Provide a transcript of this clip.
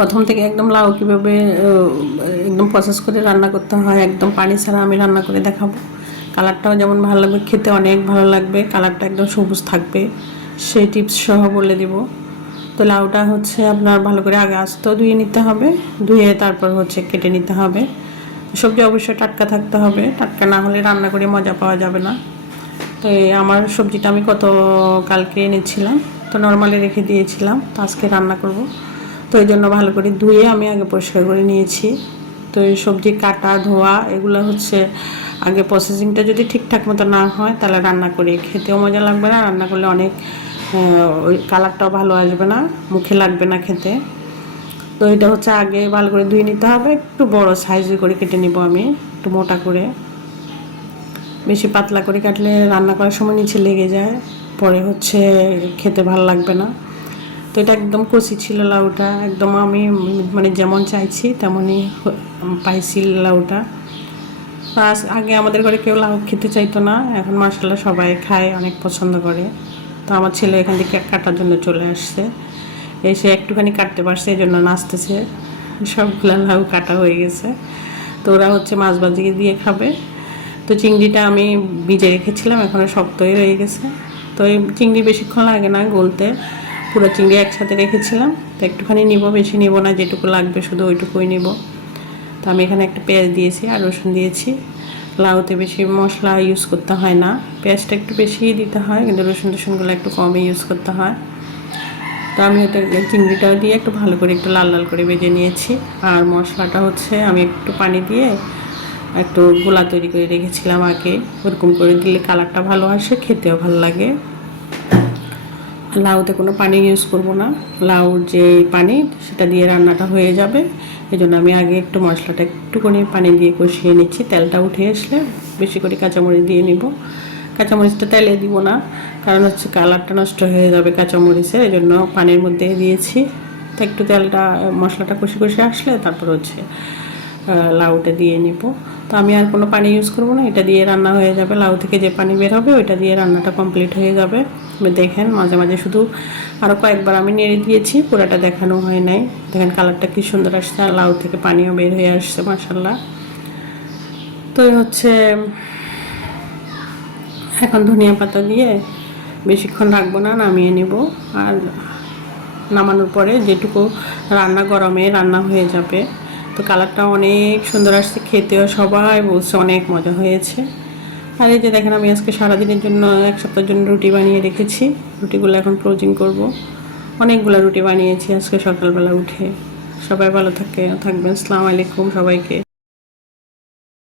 প্রথম থেকে একদম লাউ কীভাবে একদম প্রসেস করে রান্না করতে হয়, একদম পানি ছাড়া আমি রান্না করে দেখাবো। কালারটাও যেমন ভালো লাগবে, খেতে অনেক ভালো লাগবে, কালারটা একদম সবুজ থাকবে, সেই টিপস সহ বলে দিব। তো লাউটা হচ্ছে আপনার ভালো করে আগে আস্ত ধুয়ে নিতে হবে, ধুয়ে তারপর হচ্ছে কেটে নিতে হবে। সবজি অবশ্যই টাটকা থাকতে হবে, টাটকা না হলে রান্না করে মজা পাওয়া যাবে না। তো আমার সবজিটা আমি কালকে এনেছিলাম, তো নর্মালি রেখে দিয়েছিলাম, তো আজকে রান্না করব। তো এই জন্য ভালো করে ধুয়ে আমি আগে পরিষ্কার করে নিয়েছি। তো এই সবজি কাটা ধোয়া এগুলো হচ্ছে আগে প্রসেসিংটা যদি ঠিকঠাক মতো না হয় তাহলে রান্না করে খেতেও মজা লাগবে না, রান্না করলে অনেক ওই কালারটাও ভালো আসবে না, মুখে লাগবে না খেতে। তো এটা হচ্ছে আগে ভালো করে ধুয়ে নিতে হবে, একটু বড় সাইজে করে কেটে নিব আমি, একটু মোটা করে। বেশি পাতলা করে কাটলে রান্না করার সময় নিচে লেগে যায়, পরে হচ্ছে খেতে ভালো লাগবে না। তো এটা একদম কচি ছিল লাউটা, একদম আমি মানে যেমন চাইছি তেমনই পাইছি লাউটা। আগে আমাদের ঘরে কেউ লাউ খেতে চাইতো না, এখন মাশাআল্লাহ সবাই খায়, অনেক পছন্দ করে। তো আমার ছেলে এখান থেকে কাটার জন্য চলে আসছে, এসে একটুখানি কাটতে পারছে, এই জন্য নাচতেছে। সবগুলো লাউ কাটা হয়ে গেছে, তো ওরা হচ্ছে মাছ ভাজি দিয়ে খাবে। তো চিংড়িটা আমি ভিজে রেখেছিলাম, এখনও শক্তই রয়ে গেছে। তো এই চিংড়ি বেশিক্ষণ লাগে না গলতে, পুরো চিংড়ি একসাথে রেখেছিলাম। তো একটুখানি নিব, বেশি নিব না, যেটুকু লাগবে শুধু ওইটুকুই নিব। তো আমি এখানে একটা পেঁয়াজ দিয়েছি আর রসুন দিয়েছি। লাউতে বেশি মশলা ইউজ করতে হয় না, পেঁয়াজটা একটু বেশিই দিতে হয়, কিন্তু রসুনগুলো একটু কমই ইউজ করতে হয়। তো আমি এটা চিংড়িটাও দিয়ে একটু ভালো করে একটু লাল লাল করে ভেজে নিয়েছি। আর মশলাটা হচ্ছে আমি একটু পানি দিয়ে একটু গোলা তৈরি করে রেখেছিলাম আগে, ওরকম করে দিলে কালারটা ভালো আসে, খেতেও ভালো লাগে। লাউতে কোনো পানি ইউজ করব না, লাউর যে পানি সেটা দিয়ে রান্নাটা হয়ে যাবে। এই জন্য আমি আগে একটু মশলাটা একটুখানি পানি দিয়ে কষিয়ে নিচ্ছি। তেলটা উঠে আসলে বেশি করে কাঁচামরিচ দিয়ে নিব। কাঁচামরিচটা তেলে দিব না, কারণ হচ্ছে কালারটা নষ্ট হয়ে যাবে কাঁচামরিচের, এই জন্য পানির মধ্যে দিয়েছি। তো একটু তেলটা মশলাটা কষে কষে আসলে তারপর হচ্ছে লাউটা দিয়ে নিব। তো আমি আর কোনো পানি ইউজ করব না, এটা দিয়ে রান্না হয়ে যাবে। লাউ থেকে যে পানি বের হবে ওইটা দিয়ে রান্নাটা কমপ্লিট হয়ে যাবে। দেখেন মাঝে মাঝে শুধু আরও কয়েকবার আমি নেড়ে দিয়েছি, পুরোটা দেখানো হয় নাই। দেখেন কালারটা কি সুন্দর আসছে, আর লাউ থেকে পানিও বের হয়ে আসছে মাশাআল্লাহ। তো হচ্ছে এখন ধনিয়া পাতা দিয়ে বেশিক্ষণ রাখবো না, নামিয়ে নেব। আর নামানোর পরে যেটুকু গরমে রান্না হয়ে যাবে। তো কালারটা অনেক সুন্দর আসছে, খেতেও সবাই বলছে অনেক মজা হয়েছে। আর এই যে দেখেন আমি আজকে সারাদিনের জন্য, এক সপ্তাহের জন্য রুটি বানিয়ে রেখেছি। রুটিগুলো এখন ফ্রোজিং করব। অনেকগুলো রুটি বানিয়েছি আজকে সকালবেলা উঠে। সবাই ভালো থাকবেন। আসসালামু আলাইকুম সবাইকে।